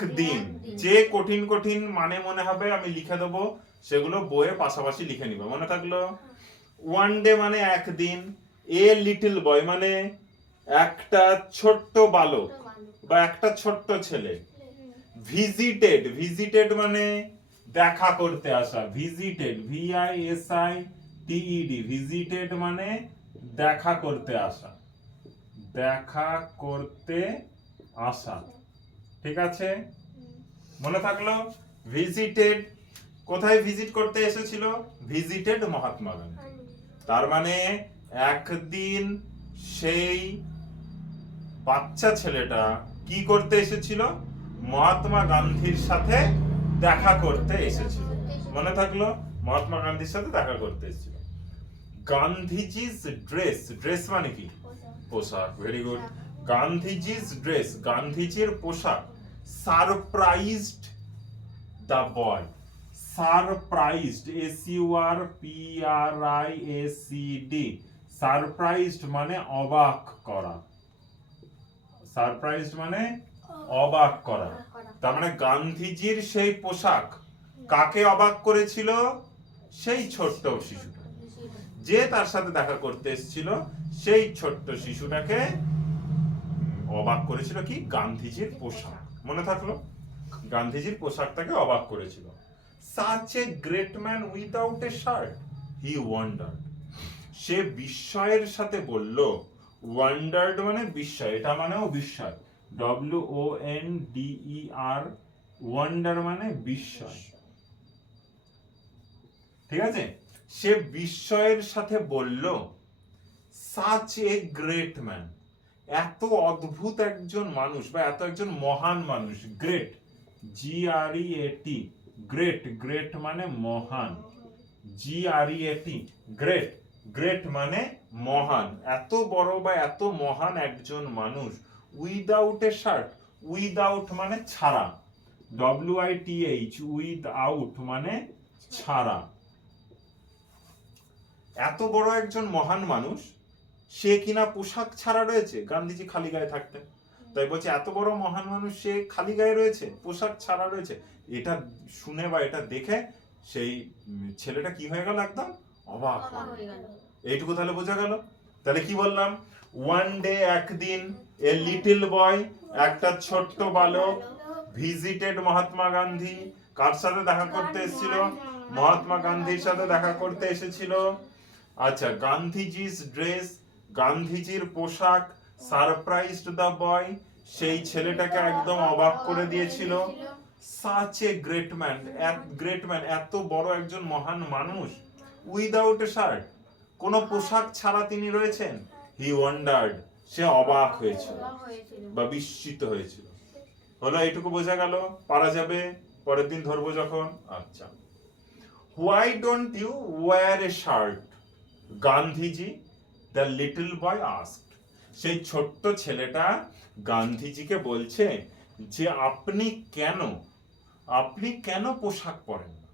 একদিন যে কঠিন কঠিন মানে মনে হবে আমি লিখে দেবো সেগুলো বইয়ে পাশাপাশি লিখে নিবে। মনে থাকল? ওয়ান ডে মানে একদিন এ লিটল বয় মানে একটা ছোট্ট বালক বা একটা ছোট্ট ছেলে। ভিজিটেড ভিজিটেড মানে দেখা করতে আসা। Visited V I S I T E D visited মানে দেখা করতে আসা। দেখা করতে আসা। ঠিক আছে? মনে থাকল ভিজিটেড কোথায় ভিজিট করতে এসেছিল? ভিজিটেড মহাত্মা গান্ধী। তার মানে একদিন সেই বাচ্চা ছেলেটা কি করতে এসেছিল? মহাত্মা গান্ধীর সাথে দেখা করতে এসেছিল। মনে থাকল মহাত্মা গান্ধীর সাথে দেখা করতে এসেছিল। গান্ধীজিস ড্রেস ড্রেস মানে কি? পোশাক। ভেরি গুড গান্ধীজিস ড্রেস গান্ধীজির পোশাক surprised the boy surprised S U R P R I S C D surprised মানে অবাক করা। সারপ্রাইজড মানে অবাক করা। তার মানে গান্ধীজির সেই পোশাক কাকে অবাক করেছিল? সেই ছোট্ট শিশুটা যে তার সাথে দেখা করতে এসেছিল, সেই ছোট্ট শিশুটাকে অবাক করেছিল কি? গান্ধীজির পোশাক। মনে থাকল? গান্ধীজির পোশাকটাকে অবাক করেছিল। Such a great man without a shirt he wondered সে বিস্ময়ের সাথে বলল ওয়ান্ডার্ড মানে বিস্ময়, এটা মানেও বিস্ময়। W O N D E R wonder মানে বিস্ময়। ঠিক আছে? সে বিস্ময়ের সাথে বলল সাচ এ গ্রেট ম্যান এত অদ্ভুত একজন মানুষ বা এত একজন মহান মানুষ great G R E great great মানে মহান জি আর ই গ্রেট গ্রেট মানে মহান, এত বড় বা এত মহান একজন মানুষ উইদাউট এ শার্ট উইদাউট মানে ছাড়া W I T H without মানে ছাড়া। এত বড় একজন মহান মানুষ সে কিনা পোশাক ছাড়া রয়েছে? গান্ধীজি খালি গায়ে থাকতেন। তাই বলছে এত বড় মহান মানুষ সে খালি গায়ে রয়েছে? পোশাক ছাড়া রয়েছে? এটা শুনে বা এটা দেখে সেই ছেলেটা কি হয়ে গেল একদম? অবাক এইটুকু তাহলে বোঝা গেল। তাহলে কি বললাম? ওয়ান ডে একদিন এ লিটল বয় একটা ছোট্ট বালক ভিজিটেড মহাত্মা গান্ধী। কার সাথে দেখা করতে এসেছিল? মহাত্মা গান্ধীর সাথে দেখা করতে এসেছিল। আচ্ছা গান্ধীজির ড্রেস গান্ধীজির পোশাক সারপ্রাইজড দ্য বয় সেই ছেলেটাকে একদম অবাক করে দিয়েছিল। Such a great man great man এত বড় একজন মহান মানুষ। উইদাউট এ শার্ট কোনো পোশাক ছাড়া তিনি রয়েছেন। হি ওয়ান্ডার্ড সে অবাক হয়েছিল বা বিস্মিত হয়েছিল। হলো, এইটুকু বোঝা গেল, পারা যাবে, পরের দিন ধরবো যখন। আচ্ছা। Why don't you wear a shirt Gandhiji? The little boy asked সেই ছোট্ট ছেলেটা গান্ধীজিকে বলছে যে, আপনি কেন আপনি কেন পোশাক পরেন না?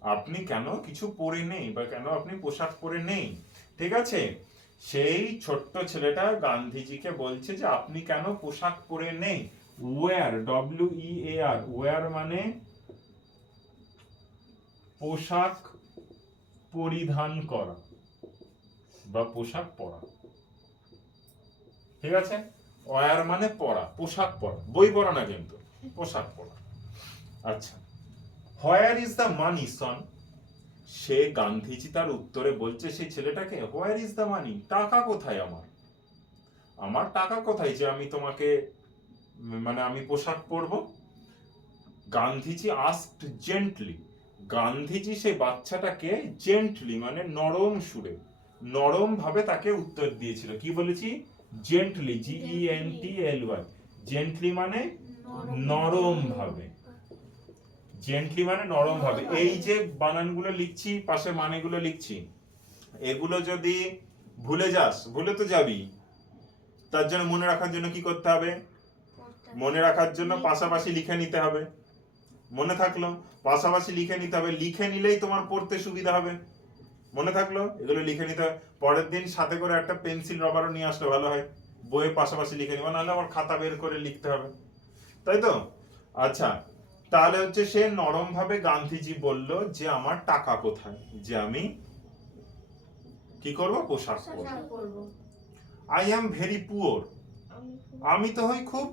আপনি কেন কিছু পরে নেই বা কেন আপনি পোশাক পরে নেই? ঠিক আছে? সেই ছোট্ট ছেলেটা গান্ধীজিকে বলছে যে, আপনি কেন পোশাক পরে নেই? Wear W E A R wear মানে পোশাক পরিধান করা। বা পোশাক পরা। ঠিক আছে? ওয়ার মানে পরা, পোশাক পরা। বই পরা না কিন্তু, পোশাক পরা। আচ্ছা where is the money son said Gandhiji তার উত্তরে বলছে, সেই ছেলেটাকে হোয়ার ইজ দ্য মানি টাকা কোথায় আমার? আমার টাকা কোথায় যে আমি তোমাকে মানে আমি পোশাক পরবো? গান্ধীজি আস্কড জেন্টলি গান্ধীজি সেই বাচ্চাটাকে জেন্টলি মানে নরম সুরে নরম ভাবে তাকে উত্তর দিয়েছিল। কি বলেছি? Gently G E N T L Y gently মানে নরম। ভাবে জেন্টলি মানে নরম। ভাবে এই যে বানানগুলো লিখছি পাশে মানেগুলো লিখছি এগুলো যদি ভুলে যাস ভুলে তো যাবি। তার জন্য মনে রাখার জন্য কি করতে হবে? মনে রাখার জন্য পাশাপাশি লিখে নিতে হবে। মনে থাকল পাশাপাশি লিখে নিতে হবে। লিখে নিলেই তোমার পড়তে সুবিধা হবে। মনে থাকল? এগুলো লিখে নিতে হবে পরের দিন সাথে করে একটা পেন্সিল রবারও নিয়ে আসলে ভালো হয়। বইয়ের পাশাপাশি লিখে নিবা নাহলে আমার খাতা বের করে লিখতে হবে। তাই তো? আচ্ছা তাহলে হচ্ছে সে নরম ভাবে গান্ধীজি বলল যে আমার টাকা কোথায়? যে আমি কি করব? পোশাক পরবো। আই অ্যাম ভেরি পুয়ার আমি তো হই খুব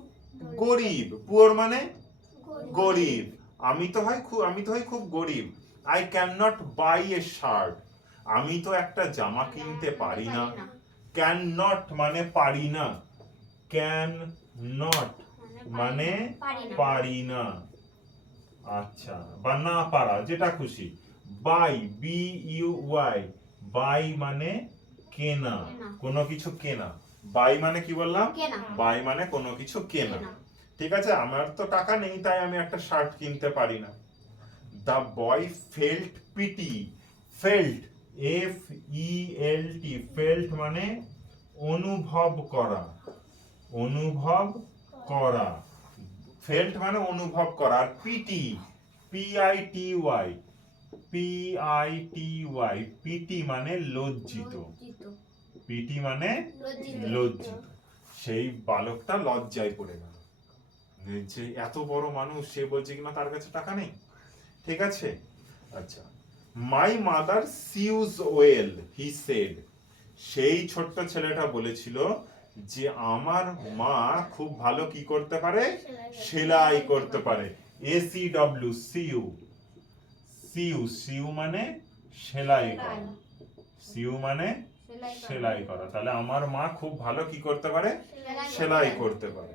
গরিব। পুয়ার মানে? গরিব। আমি তো হয় খুব আমি তো হই খুব গরিব। I can not buy a shirt আমি তো একটা জামা কিনতে পারি না। ক্যান নট মানে পারি না। ক্যান নট মানে পারি না। আচ্ছা বা না পারা যেটা খুশি। Buy B U Y buy মানে কেনা। কেনা। কিছু কেনা। বাই মানে কি বললাম? বাই মানে কোনো কিছু কেনা। কেনা। ঠিক আছে আমার তো টাকা নেই তাই আমি একটা শার্ট কিনতে পারি না। The boy felt pity felt F E L T felt মানে অনুভব করা। অনুভব করা। ফেল্ট মানে অনুভব করা। আর pity P I T Y P I T Y pity মানে লজ্জিত। পিটি মানে। লজ্জিত। সেই বালকটা লজ্জায় পড়ে গেল। যে এত বড় মানুষ সে বলছে কিনা তার কাছে টাকা নেই। ঠিক আছে? আচ্ছা। My mother sews well he said সেই ছোট্ট ছেলেটা বলেছিল যে আমার মা খুব ভালো কি করতে পারে? সেলাই করতে পারে। S E W sew sew sew মানে সেলাই করা। সিউ মানে সেলাই করা। তাহলে আমার মা খুব ভালো কি করতে পারে? সেলাই করতে পারে।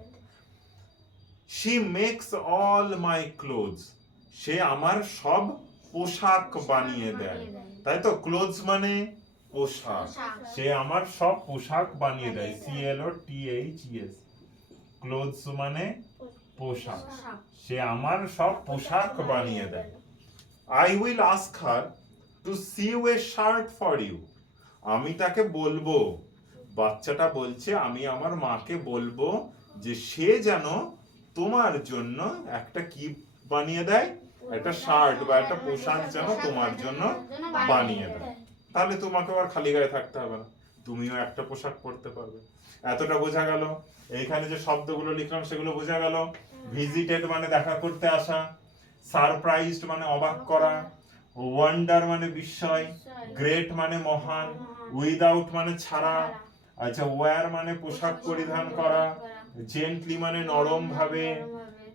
She makes all my clothes সে আমার সব পোশাক বানিয়ে দেয়। তাই তো? ক্লোথস মানে পোশাক। সে আমার সব পোশাক বানিয়ে দেয়। C L O T H S clothes মানে পোশাক। পোশাক। সে আমার সব পোশাক বানিয়ে দেয়। I will ask her to sew a shirt for you আমি তাকে বলব বাচ্চাটা বলছে আমি আমার মাকে বলব যে সে যেন তোমার জন্য একটা কি বানিয়ে দেয়? একটা শার্ট বা একটা পোশাক যেন তোমার জন্য বানিয়ে দেয়। তাহলে তোমাকে আর খালি গায়ে থাকতে হবে না। তুমিও একটা পোশাক পরতে পারবে। এতটা বোঝা গেল? এইখানে যে শব্দগুলো লিখলাম, সেগুলো বোঝা গেল? ভিজিটেড মানে দেখা করতে আসা সারপ্রাইজড মানে অবাক করা ওয়ান্ডার মানে বিস্ময় গ্রেট মানে মহান উইদাউট মানে ছাড়া আচ্ছা ওয়্যার মানে পোশাক পরিধান করা জেন্টলি মানে নরম ভাবে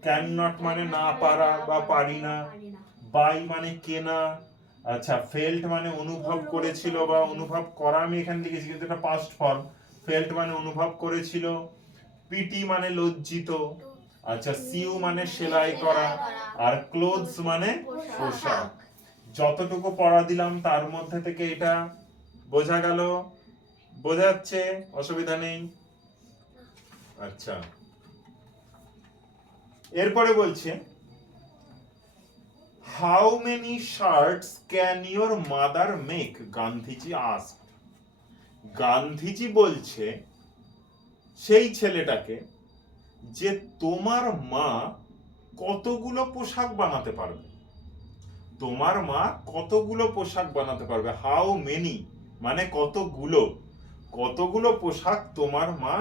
ক্যান নট মানে না পারা বা পারি না। বাই মানে কেনা। আচ্ছা ফেল্ট মানে অনুভব করেছিল বা অনুভব করা আমি এখানে লিখেছি, কিন্তু এটা পাস্ট ফর্ম ফেল্ট মানে অনুভব করেছিল। পিটি মানে লজ্জিত। আচ্ছা সিউ মানে সেলাই করা। আর ক্লোথস মানে পোশাক। যতটুকু পড়া দিলাম, তার মধ্যে থেকে এটা বোঝা গেল। বোঝা যাচ্ছে? অসুবিধা নেই। আচ্ছা। এরপরে বলছে how many shirts can your mother make Gandhiji আস গান্ধীজি বলছে, সেই ছেলেটাকে যে তোমার মা কতগুলো পোশাক বানাতে পারবে? তোমার মা কতগুলো পোশাক বানাতে পারবে? হাউ মেনি মানে কতগুলো? কতগুলো পোশাক তোমার মা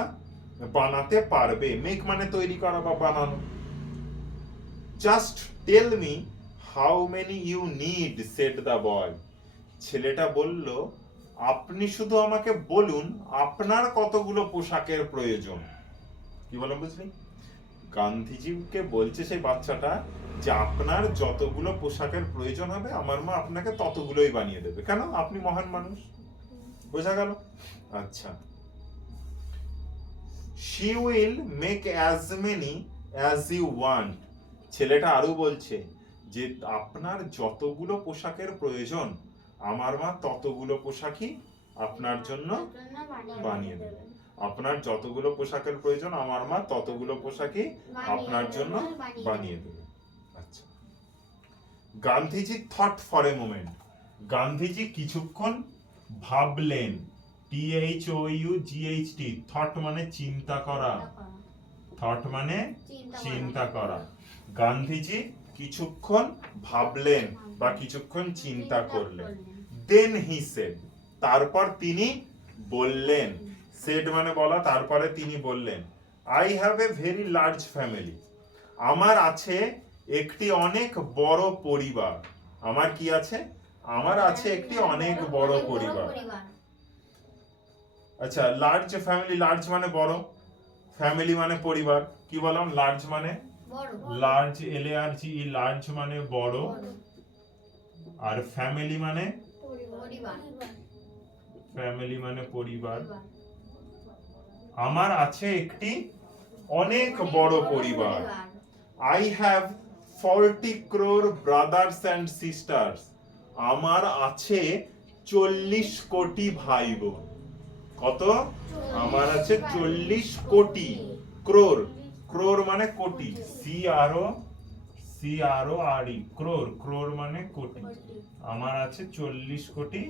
বানাতে পারবে? মেক মানে তৈরি করা বা বানানো। Just tell me how many you need said the boy ছেলেটা বলল, আপনি শুধু আমাকে বলুন আপনার কতগুলো পোশাকের প্রয়োজন? কি বললাম বুঝলি? গান্ধীজিকে বলছে সেই বাচ্চাটা যে আপনার যতগুলো পোশাকের প্রয়োজন হবে, আমার মা আপনাকে ততগুলোই বানিয়ে দেবে। কেন? আপনি মহান মানুষ। বোঝা গেল? আচ্ছা। She will make as many as you want ছেলেটা আরও বলছে যে আপনার যতগুলো পোশাকের প্রয়োজন আমার মা ততগুলো পোশাকই আপনার জন্য বানিয়ে দেবে। আপনার যতগুলো পোশাকের প্রয়োজন আমার মা ততগুলো পোশাকই আপনার জন্য বানিয়ে দেবে। আচ্ছা। Gandhiji thought for a moment Gandhiji কিছুক্ষণ ভাবলেন। T H O U G H T thought মানে চিন্তা করা। থট মানে চিন্তা করা। গান্ধীজি কিছুক্ষণ ভাবলেন বা কিছুক্ষণ চিন্তা করলেন। দেন হি সেড তারপর তিনি বললেন। সেড মানে বলা, তারপরে তিনি বললেন I have a very large family আমার আছে একটি অনেক বড় পরিবার। আমার কি আছে? আমার আছে একটি অনেক বড় পরিবার। আচ্ছা লার্জ ফ্যামিলি লার্জ মানে বড়। ফ্যামিলি মানে পরিবার। কি বললাম? লার্জ মানে লার্জ এল এ আর জি লার্জ মানে বড়। আর ফ্যামিলি মানে? ফ্যামিলি মানে পরিবার। আমার আছে একটি অনেক বড় পরিবার। I have forty crore brothers and sisters আমার আছে চল্লিশ কোটি ভাই বোন কত আমার আছে চল্লিশ কোটি ক্রোর ক্রোর মানে কোটি, C R O, C R O, R E, crore crore মানে কোটি। আমার আছে চল্লিশ কোটি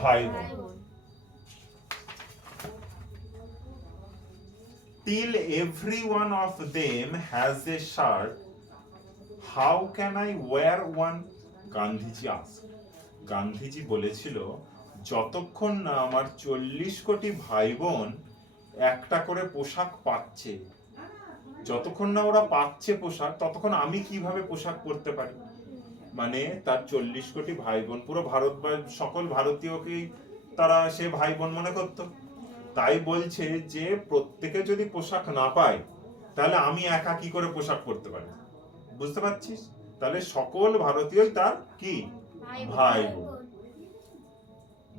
ভাই বোন। Till every one of them has a shirt, how can i wear one? Gandhiji আস গান্ধীজি বলেছিল, যতক্ষণ না আমার চল্লিশ কোটি ভাই বোন একটা করে পোশাক পাচ্ছে যতক্ষণ না ওরা পাচ্ছে পোশাক ততক্ষণ আমি কীভাবে পোশাক পরতে পারি? মানে তার চল্লিশ কোটি ভাই বোন পুরো ভারত সকল ভারতীয়কেই তারা সে ভাই বোন মনে করতো। তাই বলছে যে প্রত্যেকে যদি পোশাক না পায় তাহলে আমি একা কি করে পোশাক পরতে পারি? বুঝতে পারছিস? তাহলে সকল ভারতীয়ই তার কি? ভাই বোন।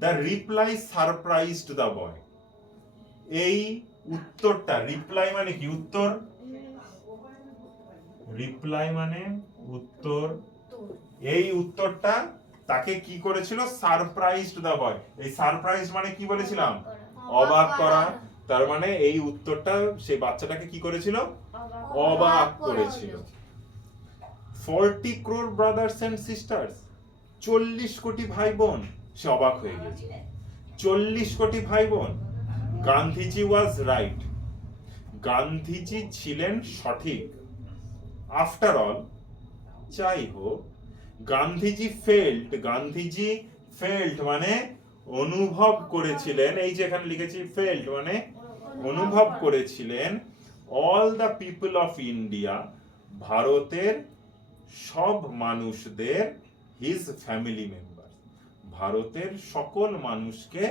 The reply surprised the boy এই উত্তরটা রিপ্লাই মানে কি উত্তর? রিপ্লাই মানে উত্তর। এই উত্তরটা তাকে কি করেছিল? সারপ্রাইজড দা বয় এই সারপ্রাইজ মানে কি বলেছিলাম? অবাক করা। তার মানে এই উত্তরটা সেই বাচ্চাটাকে কি করেছিল? অবাক করেছিল। Forty crore brothers and sisters চল্লিশ কোটি ভাই বোন সে অবাক হয়ে গেছে চল্লিশ কোটি ভাই বোন গান্ধীজি ওয়াজ রাইট গান্ধীজি ছিলেন সঠিক। আফটার অল যাই হোক, গান্ধীজি ফেল্ট গান্ধীজি ফেল্ট মানে অনুভব করেছিলেন, এই যে এখানে লিখেছি ফেল্ট মানে অনুভব করেছিলেন all the people of India ভারতের সব মানুষদের হিজ ফ্যামিলি মেম্বার ভারতের সকল মানুষকে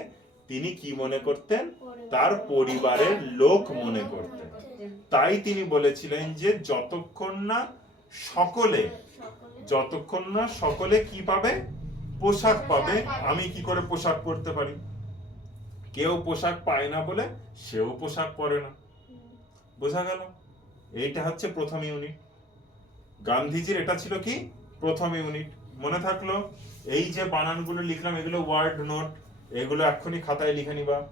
তিনি কি মনে করতেন? তার পরিবারের লোক মনে করতেন। তাই তিনি বলেছিলেন যে যতক্ষণ না সকলে, যতক্ষণ না সকলে কি পাবে? পোশাক পাবে। আমি কি করে পোশাক পরতে পারি? কেউ পোশাক পায় না বলে সেও পোশাক পরে না। বোঝা গেল? এইটা হচ্ছে প্রথম ইউনিট। গান্ধীজির এটা ছিল কি? প্রথম ইউনিট। মনে থাকল? এই যে বানানগুলো লিখলাম, এগুলো ওয়ার্ড নোট এগুলো এক্ষুনি খাতায় লিখে নিবা।